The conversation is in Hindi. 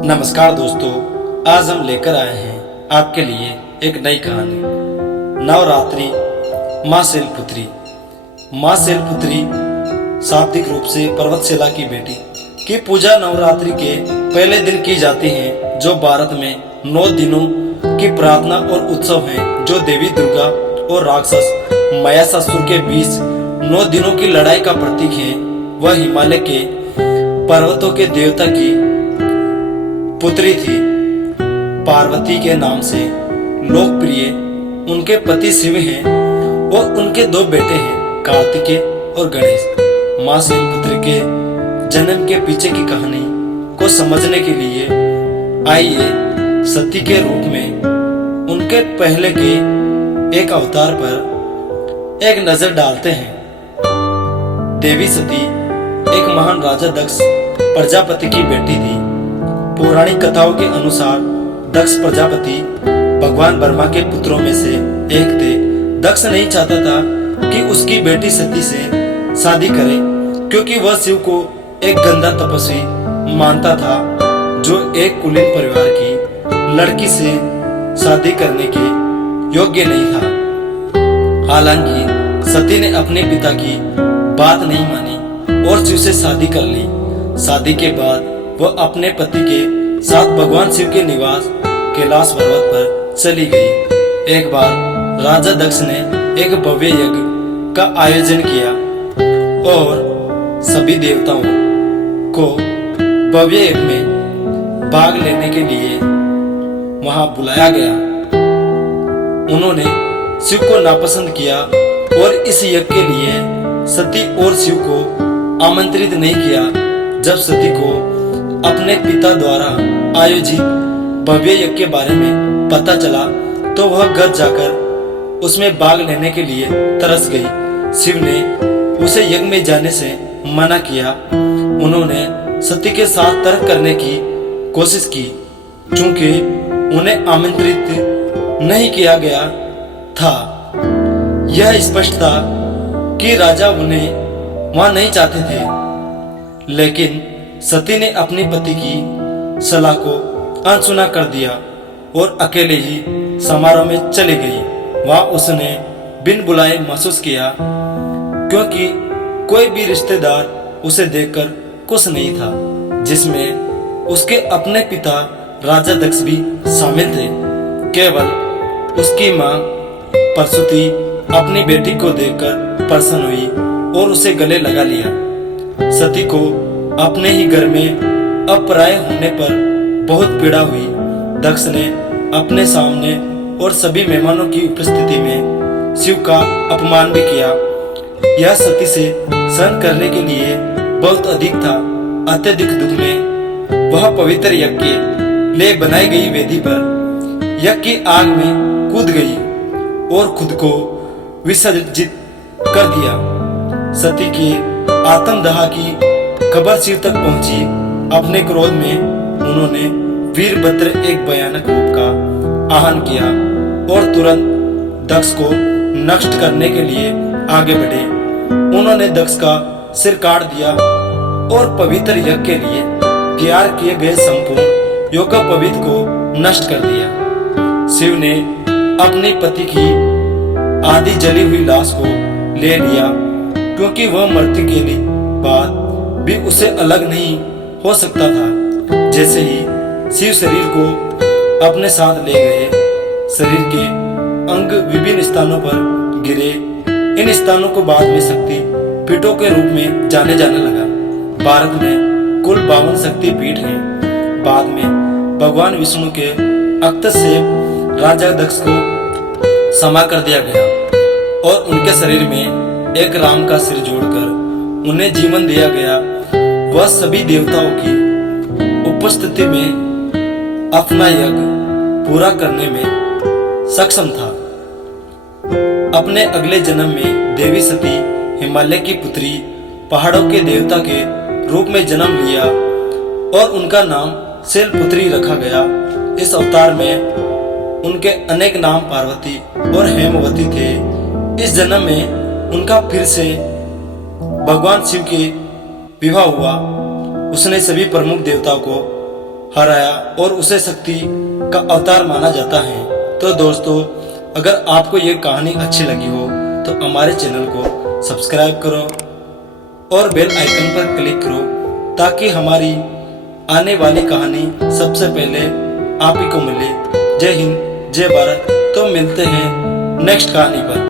नमस्कार दोस्तों, आज हम लेकर आए हैं आपके लिए एक नई कहानी। नवरात्रि माँ शैलपुत्री। माँ शैलपुत्री शाब्दिक रूप से पर्वतशिला की बेटी की पूजा नवरात्रि के पहले दिन की जाती है, जो भारत में 9 दिनों की प्रार्थना और उत्सव है, जो देवी दुर्गा और राक्षस महिषासुर के बीच 9 दिनों की लड़ाई का प्रतीक है। वह हिमालय के पर्वतों के देवता की पुत्री थी। पार्वती के नाम से लोकप्रिय उनके पति शिव हैं और उनके 2 बेटे हैं, कार्तिकेय और गणेश। माँ शैलपुत्री के जन्म के पीछे की कहानी को समझने के लिए आइए सती के रूप में उनके पहले के एक अवतार पर एक नजर डालते हैं। देवी सती एक महान राजा दक्ष प्रजापति की बेटी थी। पौराणिक कथाओं के अनुसार दक्ष प्रजापति भगवान ब्रह्मा के पुत्रों में से एक थे। दक्ष नहीं चाहता था कि उसकी बेटी सती से शादी करे, क्योंकि वह शिव को एक गंदा तपस्वी मानता था, जो एक कुलीन परिवार की लड़की से शादी करने के योग्य नहीं था। हालांकि सती ने अपने पिता की बात नहीं मानी और शिव से शादी कर ली। शादी के बाद वह अपने पति के साथ भगवान शिव के निवास कैलाश पर्वत पर चली गई। एक बार राजा दक्ष ने एक भव्य यज्ञ का आयोजन किया और सभी देवताओं को भव्य यज्ञ में भाग लेने के लिए वहां बुलाया गया। उन्होंने शिव को नापसंद किया और इस यज्ञ के लिए सती और शिव को आमंत्रित नहीं किया। जब सती को अपने पिता द्वारा आयोजित भव्य यज्ञ के बारे में पता चला, तो वह घर जाकर उसमें भाग लेने के लिए तरस गई। शिव ने उसे यज्ञ में जाने से मना किया। उन्होंने सती के साथ तर्क करने की कोशिश की, चूंकि उन्हें आमंत्रित नहीं किया गया था। यह स्पष्ट था कि राजा उन्हें वहां नहीं चाहते थे, लेकिन सती ने अपने पति की सलाह को अनसुना कर दिया और अकेले ही समारोह में चली गई। वहां उसने बिन बुलाए महसूस किया, क्योंकि कोई भी रिश्तेदार उसे देखकर खुश नहीं था, जिसमें उसके अपने पिता राजा दक्ष भी शामिल थे। केवल उसकी मां परसुती अपनी बेटी को देखकर प्रसन्न हुई और उसे गले लगा लिया। सती को अपने ही घर में अपराय होने पर बहुत पीड़ा हुई। दक्ष ने अपने सामने और सभी मेहमानों की उपस्थिति में शिव का अपमान भी किया। यह सती से सहन करने के लिए बहुत अधिक था। अत्यधिक दुख में वह पवित्र यज्ञ के लिए बनाई गई वेदी पर यज्ञ की आग में कूद गई और खुद को विसर्जित कर दिया। सती की आत्मदाह की खबर शिव तक पहुंची। अपने क्रोध में उन्होंने वीरभद्र एक भयानक रूप का आह्वान किया और तुरंत दक्ष को नष्ट करने के लिए आगे बढ़े। उन्होंने दक्ष का सिर काट दिया और पवित्र यज्ञ के लिए तैयार किए गए संपूर्ण योगपवीत को नष्ट कर दिया। शिव ने अपने पति की आधी जली हुई लाश को ले लिया, क्योंकि वह मृत्यु के बाद भी उसे अलग नहीं हो सकता था। जैसे ही शिव शरीर को अपने साथ ले गए, शरीर के अंग विभिन्न स्थानों पर गिरे। इन स्थानों को बाद में शक्ति पीठों के रूप में जाने जाने लगा। भारत में कुल 52 शक्ति पीठ हैं। बाद में भगवान विष्णु के अक्त से राजा दक्ष को क्षमा कर दिया गया और उनके शरीर में एक राम का सिर जोड़कर उन्हें जीवन दिया गया। वह सभी देवताओं की उपस्थिति में अपना यज्ञ पूरा करने में सक्षम था। अपने अगले जन्म में देवी सती हिमालय की पुत्री पहाड़ों के देवता के रूप में जन्म लिया और उनका नाम शैलपुत्री रखा गया। इस अवतार में उनके अनेक नाम पार्वती और हेमवती थे। इस जन्म में उनका फिर से भगवान शिव के विवाह हुआ। उसने सभी प्रमुख देवताओं को हराया और उसे शक्ति का अवतार माना जाता है। तो दोस्तों, अगर आपको ये कहानी अच्छी लगी हो तो हमारे चैनल को सब्सक्राइब करो और बेल आइकन पर क्लिक करो ताकि हमारी आने वाली कहानी सबसे पहले आप ही को मिले। जय हिंद, जय भारत। तो मिलते हैं नेक्स्ट कहानी पर।